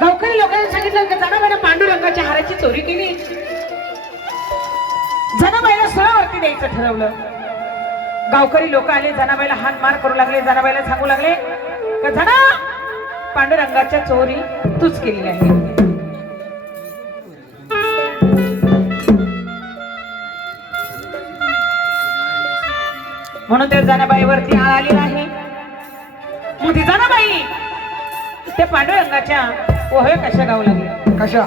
गावकरी लोकांनी सांगितलं की जनाबाईने पांडुरंगाच्या हाराची चोरी केली. जनाबाईला स्थळावरती द्यायचं ठरवलं. गावकरी लोक आले जनाबाईला हान मार करू लागले जनाबाईला सांगू लागले का जना पांडुरंगाच्या चोरी तूच केलेली आहे. म्हणून त्या जनाबाईवरती आळ आली नाही. मग ती जनाबाई त्या पांडुरंगाच्या ओहे कशा गाऊ लागले? कशा?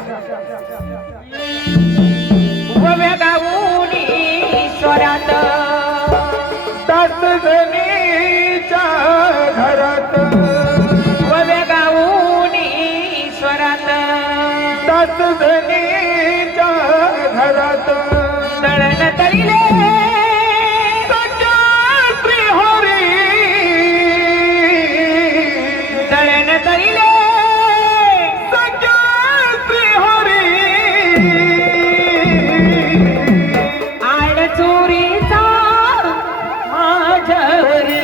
ओव्या गाऊन जणीच्या घरात. ओव्या गाऊन घरात. तळिले கச்சவரி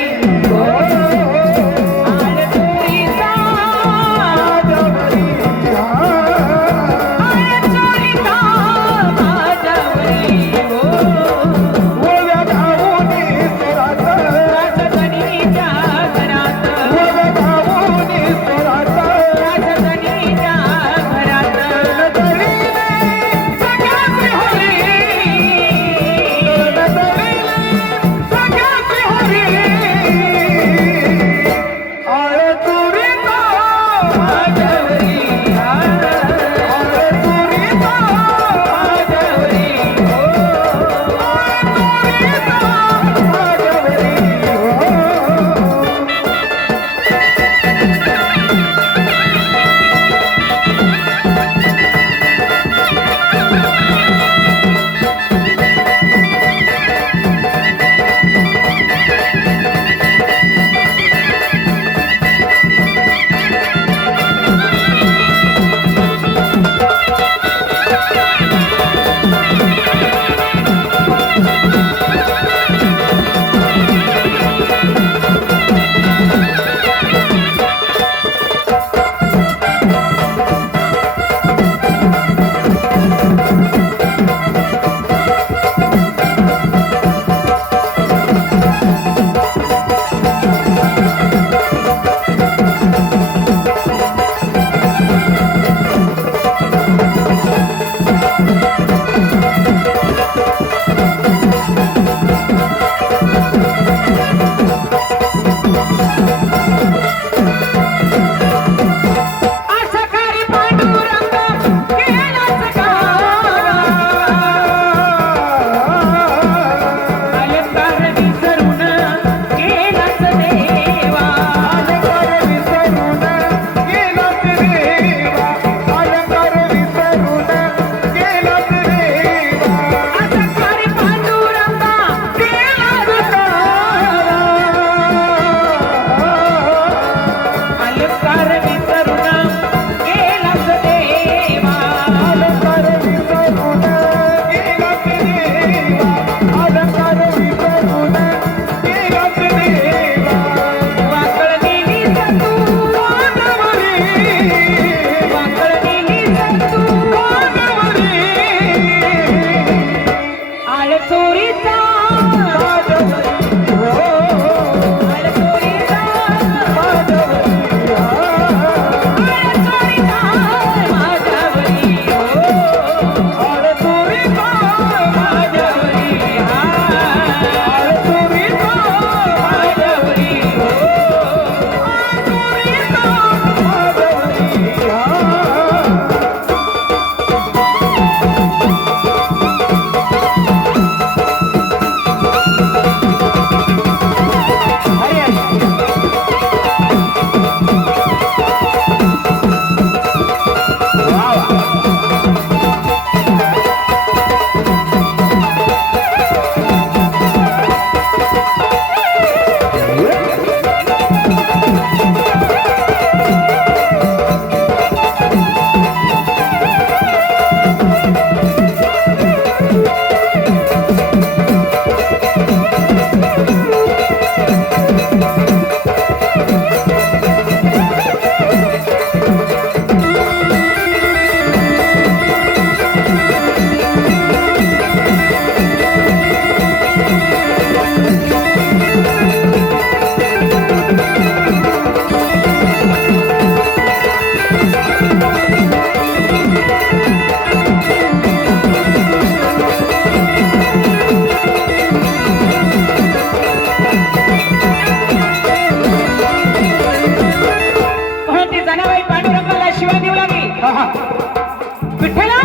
विठ्ठला!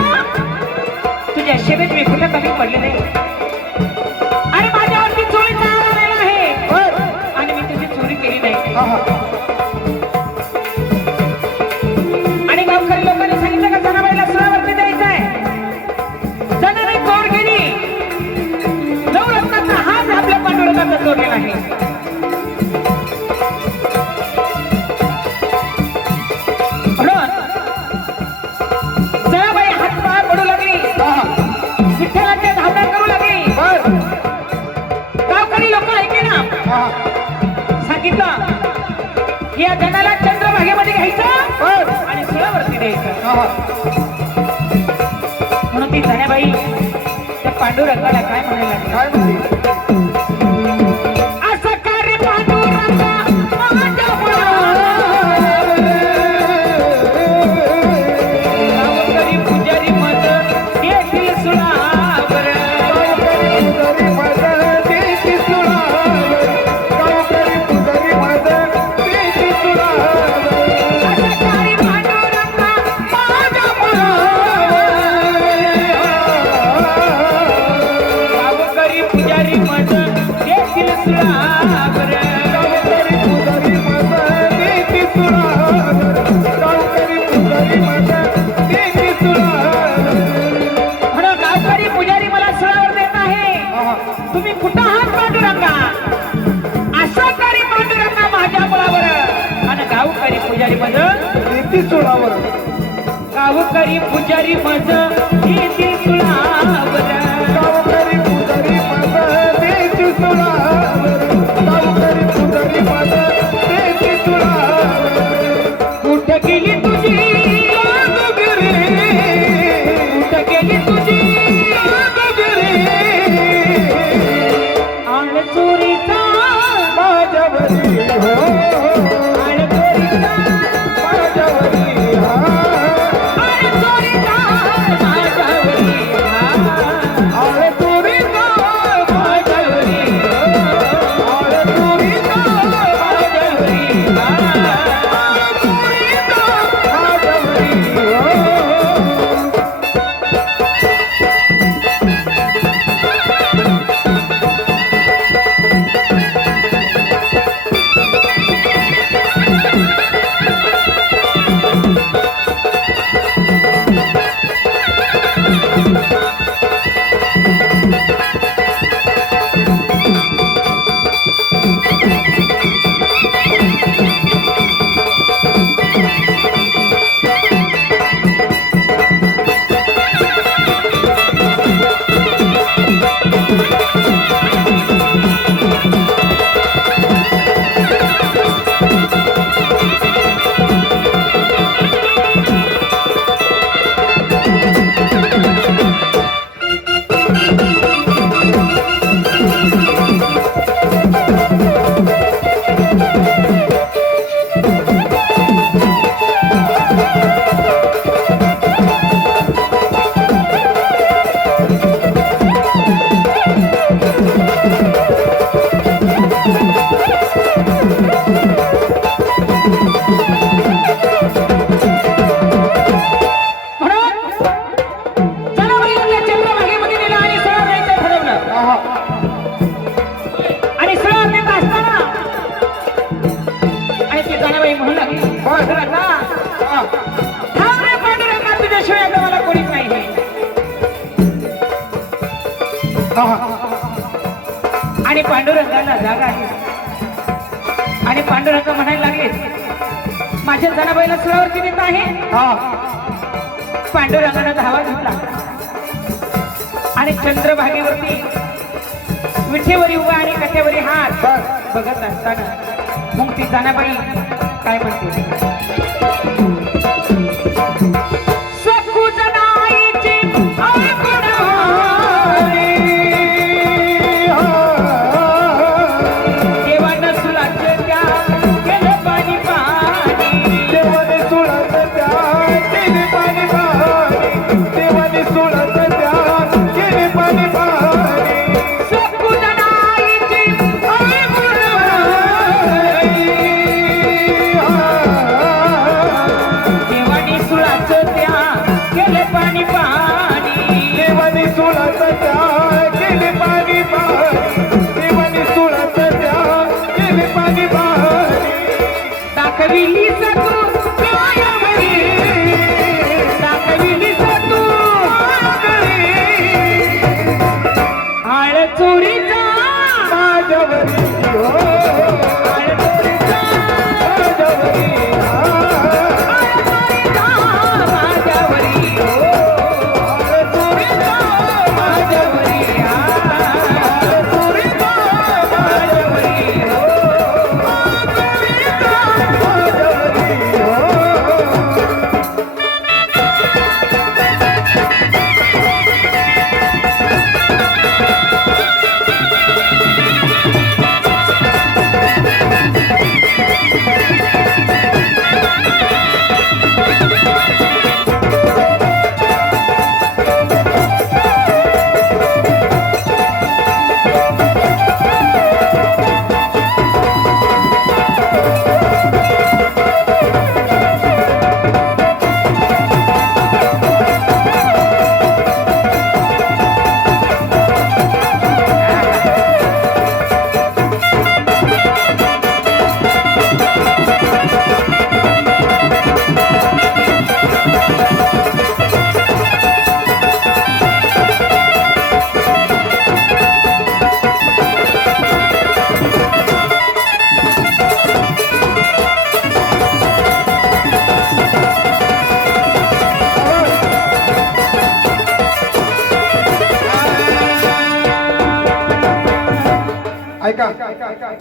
तुझ्या शेवेत मी कुठं कमी पडले नाही. आणि माझ्यावरती चोरी आहे? आणि मी तुझी चोरी केली नाही. या जगाला चंद्रभागेमध्ये घ्यायचं आणि सुळावरती द्यायचं. म्हणून ती जाण्याबाई त्या पांडुरंगाला काय म्हणायला काय म्हणते सोडावं. गावकरी पुजारी माझं आणि पांडुरंगाला जागा आली. आणि पांडुरंग म्हणायला लागले माझ्या जनाबाईला सुरावरती देत आहे. पांडुरंगाने धावा घेतला. आणि चंद्रभागेवरती विठेवरी उभा आणि कथेवरी हात बघत असताना मग ती जनाबाई काय म्हणते? जवरी हो